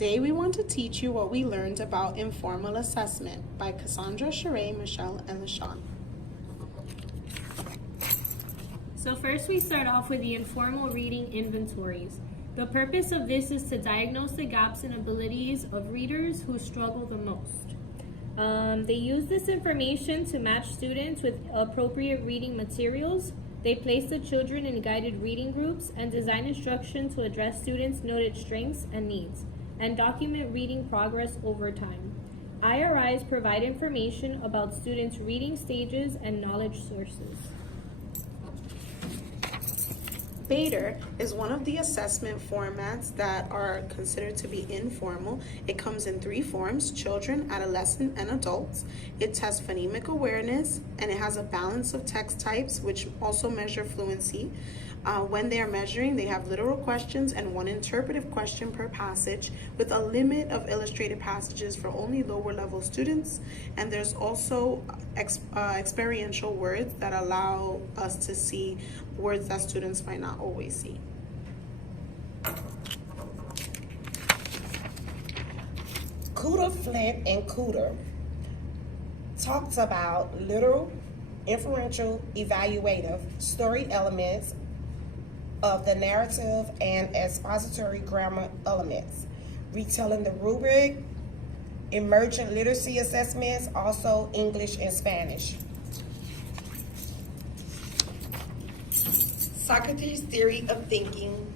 Today we want to teach you what we learned about informal assessment by Cassandra, Sheree, Michelle, and LaShawn. So first we start off with the informal reading inventories. The purpose of this is to diagnose the gaps in abilities of readers who struggle the most. They use this information to match students with appropriate reading materials. They place the children in guided reading groups and design instruction to address students' noted strengths and needs, and document reading progress over time. IRIs provide information about students' reading stages and knowledge sources. Bader is one of the assessment formats that are considered to be informal. It comes in 3 forms: children, adolescent, and adults. It tests phonemic awareness, and it has a balance of text types, which also measure fluency. When they are measuring, they have literal questions and 1 interpretive question per passage, with a limit of illustrated passages for only lower level students. And there's also experiential words that allow us to see words that students might not always see. Cooter, Flint, and Cooter talked about literal, inferential, evaluative, story elements of the narrative, and expository grammar elements, retelling the rubric, emergent literacy assessments, also English and Spanish. Socrates' theory of thinking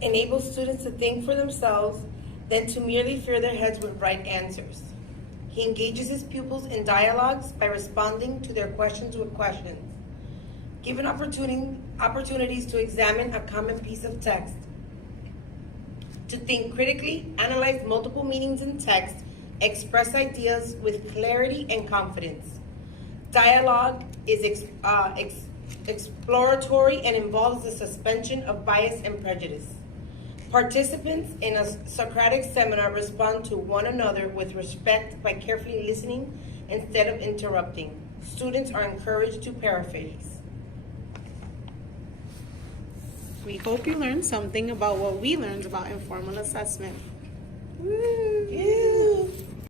enables students to think for themselves than to merely fill their heads with right answers. He engages his pupils in dialogues by responding to their questions with questions. Given opportunities to examine a common piece of text, to think critically, analyze multiple meanings in text, express ideas with clarity and confidence. Dialogue is exploratory and involves the suspension of bias and prejudice. Participants in a Socratic seminar respond to one another with respect by carefully listening instead of interrupting. Students are encouraged to paraphrase. We hope you learned something about what we learned about informal assessment. Woo!